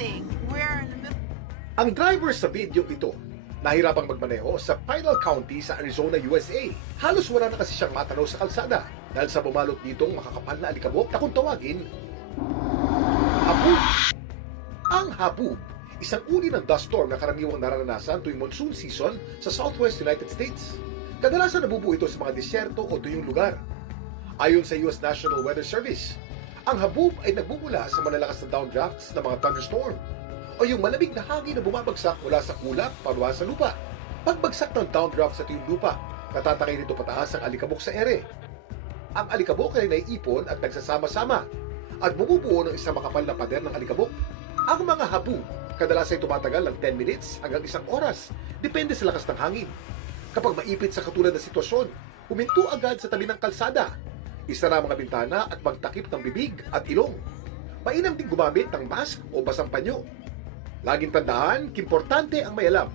anything. We're in the middle. Ang driver sa video ito, nahirapang magmaneho sa Pinal County sa Arizona, USA. Halos wala na kasi siyang matanaw sa kalsada dahil sa bumalot nitong makakapal na alikabok na kung tawagin, habub. Ang habub, isang uri ng dust storm na karaniwang nararanasan tuwing monsoon season sa Southwest United States. Kadalasan nabubuo ito sa mga disyerto o tuyong lugar. Ayon sa US National Weather Service, ang habub ay nagbubula sa malalakas na downdrafts ng mga thunderstorm o yung malamig na hangin na bumabagsak mula sa ulap panuwa sa lupa. Pagbagsak ng downdraft sa tuyong lupa, natatakay nito pataas ang alikabok sa ere. Ang alikabok ay naiipon at nagsasama-sama at bumubuo ng isang makapal na pader ng alikabok. Ang mga habub kadalasan ay tumatagal ng 10 minutes hanggang 1 oras, depende sa lakas ng hangin. Kapag maipit sa katulad na sitwasyon, huminto agad sa tabi ng kalsada, isara ang mga bintana at magtakip ng bibig at ilong. Mainam din gumamit ng mask o basang panyo. Laging tandaan, importante ang may alam.